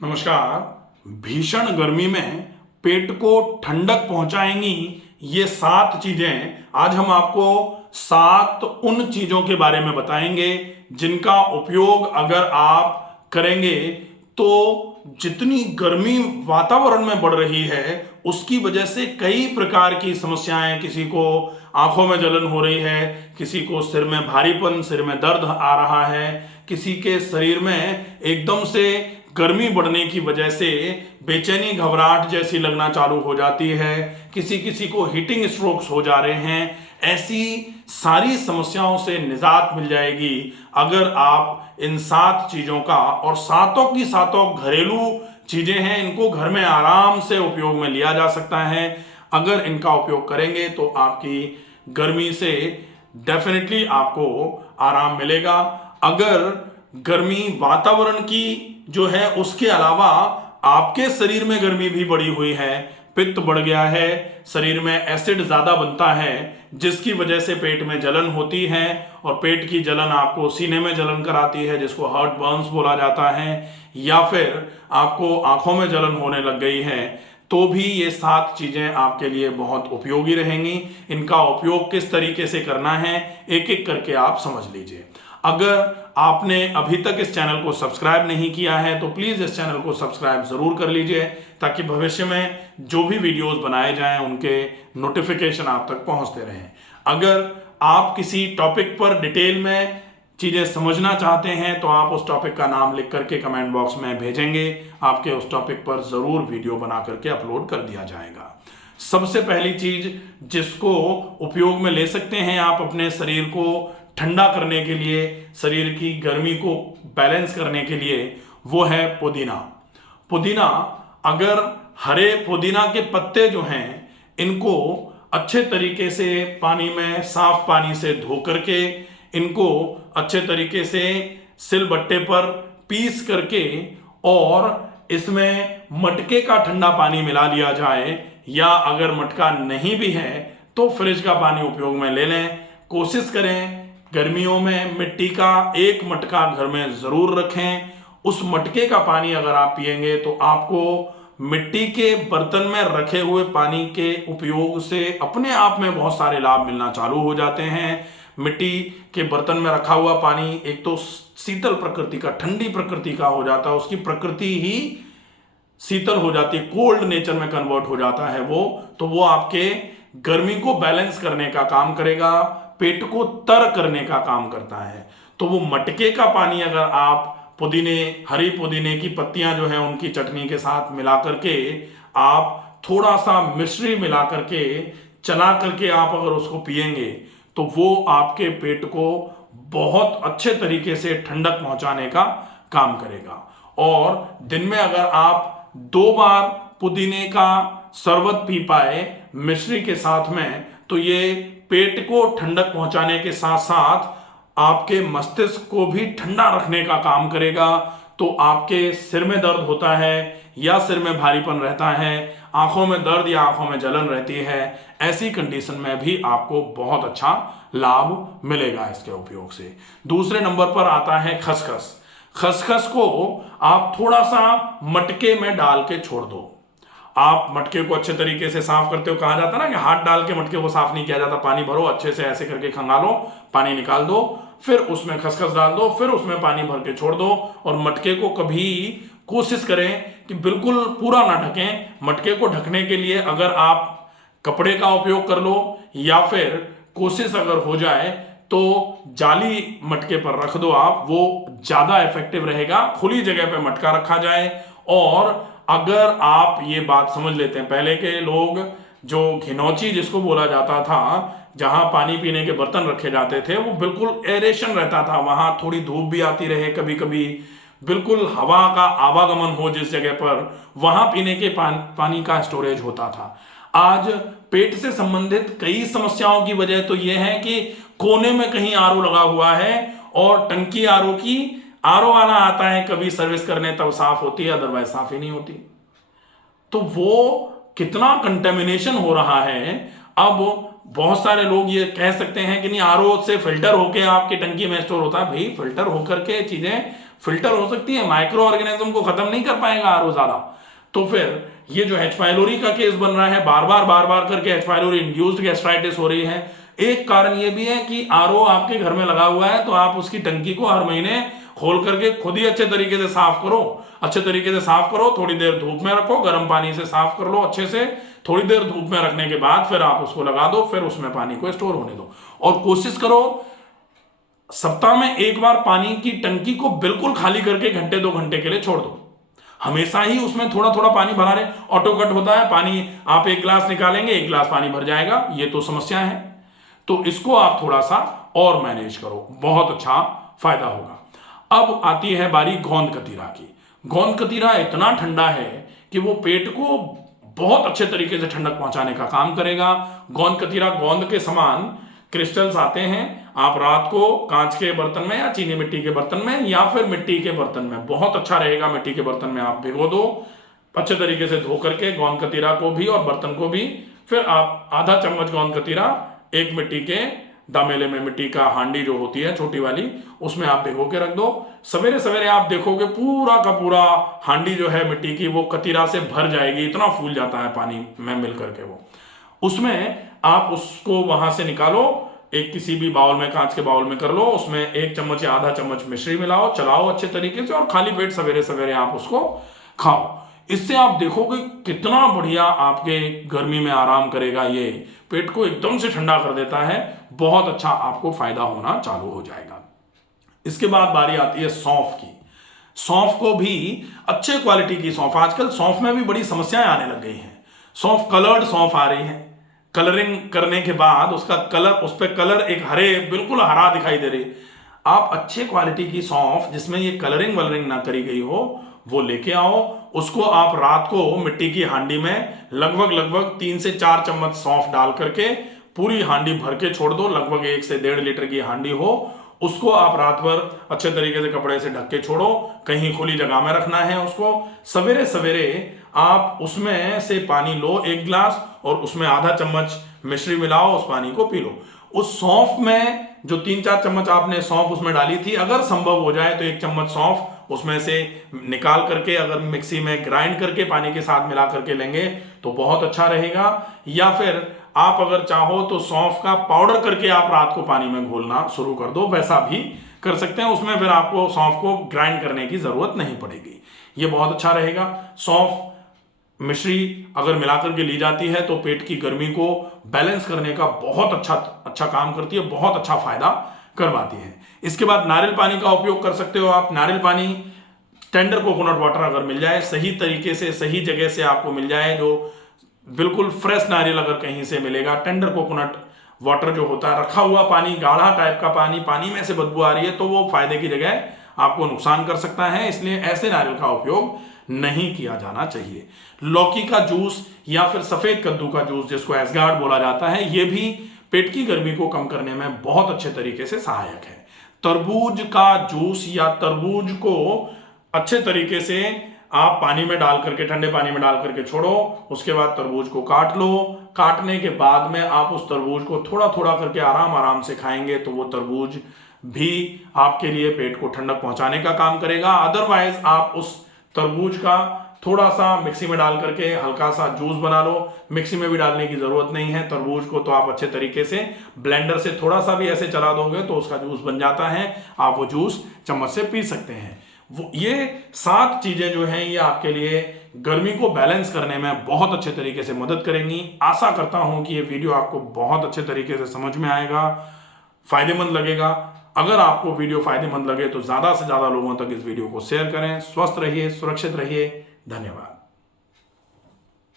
नमस्कार। भीषण गर्मी में पेट को ठंडक पहुंचाएंगी ये 7 चीजें आज हम आपको 7 उन चीजों के बारे में बताएंगे जिनका उपयोग अगर आप करेंगे तो जितनी गर्मी वातावरण में बढ़ रही है उसकी वजह से कई प्रकार की समस्याएं, किसी को आंखों में जलन हो रही है, किसी को सिर में भारीपन, सिर में दर्द आ रहा है, किसी के शरीर में एकदम से गर्मी बढ़ने की वजह से बेचैनी, घबराहट जैसी लगना चालू हो जाती है, किसी किसी को हीटिंग स्ट्रोक्स हो जा रहे हैं। ऐसी सारी समस्याओं से निजात मिल जाएगी अगर आप इन 7 चीजों का, और सातों की सातों घरेलू चीजें हैं, इनको घर में आराम से उपयोग में लिया जा सकता है। अगर इनका उपयोग करेंगे तो आपकी गर्मी से डेफिनेटली आपको आराम मिलेगा। अगर गर्मी वातावरण की जो है उसके अलावा आपके शरीर में गर्मी भी बढ़ी हुई है, पित्त बढ़ गया है, शरीर में एसिड ज्यादा बनता है जिसकी वजह से पेट में जलन होती है, और पेट की जलन आपको सीने में जलन कराती है जिसको हार्ट बर्न्स बोला जाता है, या फिर आपको आंखों में जलन होने लग गई है, तो भी ये 7 चीजें आपके लिए बहुत उपयोगी रहेंगी। इनका उपयोग किस तरीके से करना है एक एक करके आप समझ लीजिए। अगर आपने अभी तक इस चैनल को सब्सक्राइब नहीं किया है तो प्लीज इस चैनल को सब्सक्राइब जरूर कर लीजिए ताकि भविष्य में जो भी वीडियोस बनाए जाएं उनके नोटिफिकेशन आप तक पहुंचते रहें। अगर आप किसी टॉपिक पर डिटेल में चीजें समझना चाहते हैं तो आप उस टॉपिक का नाम लिख करके कमेंट बॉक्स में भेजेंगे, आपके उस टॉपिक पर जरूर वीडियो बना करके अपलोड कर दिया जाएगा। सबसे पहली चीज जिसको उपयोग में ले सकते हैं आप अपने शरीर को ठंडा करने के लिए, शरीर की गर्मी को बैलेंस करने के लिए, वो है पुदीना। पुदीना, अगर हरे पुदीना के पत्ते जो हैं इनको अच्छे तरीके से पानी में, साफ पानी से धो करके इनको अच्छे तरीके से सिलबट्टे पर पीस करके और इसमें मटके का ठंडा पानी मिला लिया जाए, या अगर मटका नहीं भी है तो फ्रिज का पानी उपयोग में ले लें। कोशिश करें गर्मियों में मिट्टी का एक मटका घर में जरूर रखें। उस मटके का पानी अगर आप पिएंगे तो आपको मिट्टी के बर्तन में रखे हुए पानी के उपयोग से अपने आप में बहुत सारे लाभ मिलना चालू हो जाते हैं। मिट्टी के बर्तन में रखा हुआ पानी एक तो शीतल प्रकृति का, ठंडी प्रकृति का हो जाता है, उसकी प्रकृति ही शीतल हो जाती है, कोल्ड नेचर में कन्वर्ट हो जाता है वो, तो वो आपके गर्मी को बैलेंस करने का काम करेगा, पेट को तर करने का काम करता है। तो वो मटके का पानी अगर आप पुदीने, हरी पुदीने की पत्तियां जो हैं उनकी चटनी के साथ मिला करके, आप थोड़ा सा मिश्री मिला करके, चला करके आप अगर उसको पिएंगे तो वो आपके पेट को बहुत अच्छे तरीके से ठंडक पहुंचाने का काम करेगा। और दिन में अगर आप 2 बार पुदीने का शरबत पी पाए मिश्री के साथ में, तो ये पेट को ठंडक पहुंचाने के साथ साथ आपके मस्तिष्क को भी ठंडा रखने का काम करेगा। तो आपके सिर में दर्द होता है या सिर में भारीपन रहता है, आंखों में दर्द या आंखों में जलन रहती है, ऐसी कंडीशन में भी आपको बहुत अच्छा लाभ मिलेगा इसके उपयोग से। दूसरे नंबर पर आता है खसखस। खसखस को आप थोड़ा सा मटके में डाल के छोड़ दो। आप मटके को अच्छे तरीके से साफ करते हो, कहा जाता है ना कि हाथ डाल के मटके को साफ नहीं किया जाता, पानी भरो अच्छे से, ऐसे करके खंगालो, पानी निकाल दो, फिर उसमें खसखस डाल दो, फिर उसमें पानी भर के छोड़ दो। और मटके को कभी कोशिश करें कि बिल्कुल पूरा ना ढकें। मटके को ढकने के लिए अगर आप कपड़े का उपयोग कर लो, या फिर कोशिश अगर हो जाए तो जाली मटके पर रख दो आप, वो ज्यादा इफेक्टिव रहेगा। खुली जगह पे मटका रखा जाए। और अगर आप ये बात समझ लेते हैं, पहले के लोग जो घिनौची जिसको बोला जाता था, जहां पानी पीने के बर्तन रखे जाते थे, वो बिल्कुल एरेशन रहता था, वहां थोड़ी धूप भी आती रहे, कभी कभी बिल्कुल हवा का आवागमन हो जिस जगह पर, वहां पीने के पानी का स्टोरेज होता था। आज पेट से संबंधित कई समस्याओं की वजह तो यह है कि कोने में कहीं आरओ लगा हुआ है, और टंकी आरओ की, आरओ वाला आता है कभी सर्विस करने तब साफ होती है, अदरवाइज साफ ही नहीं होती। तो वो कितना कंटेमिनेशन हो रहा है। अब बहुत सारे लोग ये कह सकते हैं कि नहीं, आरओ से फिल्टर होके आपकी टंकी में स्टोर होता है। भाई फिल्टर होकर के चीजें फिल्टर हो सकती है, माइक्रो ऑर्गेनिज्म को खत्म नहीं कर पाएगा आरओ ज्यादा। तो फिर ये जो एच पाइलोरी का केस बन रहा है, बार बार करके एच पाइलोरी इंड्यूस्ड गैस्ट्राइटिस हो रही है। एक कारण ये भी है कि आरओ आपके घर में लगा हुआ है, तो आप उसकी टंकी को हर महीने खोल करके खुद ही अच्छे तरीके से साफ करो। अच्छे तरीके से साफ करो, थोड़ी देर धूप में रखो, गर्म पानी से साफ कर लो अच्छे से। थोड़ी देर धूप में रखने के बाद फिर आप उसको लगा दो, फिर उसमें पानी को स्टोर होने दो। और कोशिश करो सप्ताह में एक बार पानी की टंकी को बिल्कुल खाली करके घंटे 2 घंटे के लिए छोड़ दो। हमेशा ही उसमें थोड़ा थोड़ा पानी भरा रहे। ऑटो कट होता है पानी, आप 1 गिलास निकालेंगे 1 गिलास पानी भर जाएगा, ये तो समस्या है। तो इसको आप थोड़ा सा और मैनेज करो, बहुत अच्छा फायदा होगा। अब आती है बारी गोंद कतीरा की। गोंद कतीरा इतना ठंडा है कि वो पेट को बहुत अच्छे तरीके से ठंडक पहुंचाने का काम करेगा। गोंद कतीरा गोंद के समान क्रिस्टल्स आते हैं। आप रात को कांच के बर्तन में या चीनी मिट्टी के बर्तन में या फिर मिट्टी के बर्तन में, बहुत अच्छा रहेगा मिट्टी के बर्तन में आप भिगो दो अच्छे तरीके से धो करके गोंद कतीरा को भी और बर्तन को भी। फिर आप आधा चम्मच गोंद कतीरा एक मिट्टी के दामेले में, मिट्टी का हांडी जो होती है छोटी वाली, उसमें आप भिगो के रख दो। सवेरे सवेरे आप देखोगे पूरा का पूरा हांडी जो है मिट्टी की वो कतीरा से भर जाएगी, इतना फूल जाता है पानी में मिल करके वो। उसमें आप उसको वहां से निकालो, एक किसी भी बाउल में, कांच के बाउल में कर लो, उसमें 1 चम्मच या आधा चम्मच मिश्री मिलाओ, चलाओ अच्छे तरीके से और खाली पेट सवेरे सवेरे आप उसको खाओ। इससे आप देखोगे कितना बढ़िया आपके गर्मी में आराम करेगा। ये पेट को एकदम से ठंडा कर देता है, बहुत अच्छा आपको फायदा होना चालू हो जाएगा। इसके बाद बारी आती है सौंफ की। सौंफ को भी अच्छे क्वालिटी की सौंफ, आजकल सौंफ में भी बड़ी समस्याएं आने लग गई हैं। सौंफ कलर्ड सौंफ आ रही है, कलरिंग करने के बाद उसका कलर, उस पर कलर एक हरे, बिल्कुल हरा दिखाई दे रही। आप अच्छे क्वालिटी की सौंफ जिसमें ये कलरिंग वलरिंग ना करी गई हो वो लेके आओ। उसको आप रात को मिट्टी की हांडी में लगभग 3 से 4 चम्मच सौंफ डाल करके पूरी हांडी भर के छोड़ दो। लगभग 1 से 1.5 लीटर की हांडी हो, उसको आप रात भर अच्छे तरीके से कपड़े से ढक के छोड़ो, कहीं खुली जगह में रखना है उसको। सवेरे सवेरे आप उसमें से पानी लो 1 गिलास और उसमें आधा चम्मच मिश्री मिलाओ, उस पानी को पी लो। उस सौंफ में जो 3-4 चम्मच आपने सौंफ उसमें डाली थी, अगर संभव हो जाए तो 1 चम्मच सौंफ उसमें से निकाल करके अगर मिक्सी में ग्राइंड करके पानी के साथ मिला करके लेंगे तो बहुत अच्छा रहेगा। या फिर आप अगर चाहो तो सौंफ का पाउडर करके आप रात को पानी में घोलना शुरू कर दो, वैसा भी कर सकते हैं। उसमें फिर आपको सौंफ को ग्राइंड करने की जरूरत नहीं पड़ेगी, ये बहुत अच्छा रहेगा। सौंफ मिश्री अगर मिलाकर के ली जाती है तो पेट की गर्मी को बैलेंस करने का बहुत अच्छा काम करती है, बहुत अच्छा फायदा करवाती है। इसके बाद नारियल पानी का उपयोग कर सकते हो आप। नारियल पानी, टेंडर कोकोनट वाटर अगर मिल जाए, सही तरीके से सही जगह से आपको मिल जाए, जो बिल्कुल फ्रेश नारियल अगर कहीं से मिलेगा, टेंडर कोकोनट वाटर जो होता है, रखा हुआ पानी, गाढ़ा टाइप का पानी, पानी में से बदबू आ रही है तो वो फायदे की जगह आपको नुकसान कर सकता है, इसलिए ऐसे नारियल का उपयोग नहीं किया जाना चाहिए। लौकी का जूस या फिर सफेद कद्दू का जूस जिसको एसगार्ड बोला जाता है, ये भी पेट की गर्मी को कम करने में बहुत अच्छे तरीके से सहायक है। तरबूज का जूस या तरबूज को अच्छे तरीके से आप पानी में डाल करके, ठंडे पानी में डाल करके छोड़ो, उसके बाद तरबूज को काट लो। काटने के बाद में आप उस तरबूज को थोड़ा थोड़ा करके आराम आराम से खाएंगे तो वो तरबूज भी आपके लिए पेट को ठंडक पहुंचाने का काम करेगा। अदरवाइज आप उस तरबूज का थोड़ा सा मिक्सी में डाल करके हल्का सा जूस बना लो। मिक्सी में भी डालने की जरूरत नहीं है, तरबूज को तो आप अच्छे तरीके से ब्लेंडर से थोड़ा सा भी ऐसे चला दोगे तो उसका जूस बन जाता है, आप वो जूस चम्मच से पी सकते हैं। वो ये 7 चीजें जो हैं ये आपके लिए गर्मी को बैलेंस करने में बहुत अच्छे तरीके से मदद करेंगी। आशा करता हूं कि ये वीडियो आपको बहुत अच्छे तरीके से समझ में आएगा, फायदेमंद लगेगा। अगर आपको वीडियो फायदेमंद लगे तो ज्यादा से ज्यादा लोगों तक इस वीडियो को शेयर करें। स्वस्थ रहिए, सुरक्षित रहिए, धन्यवाद।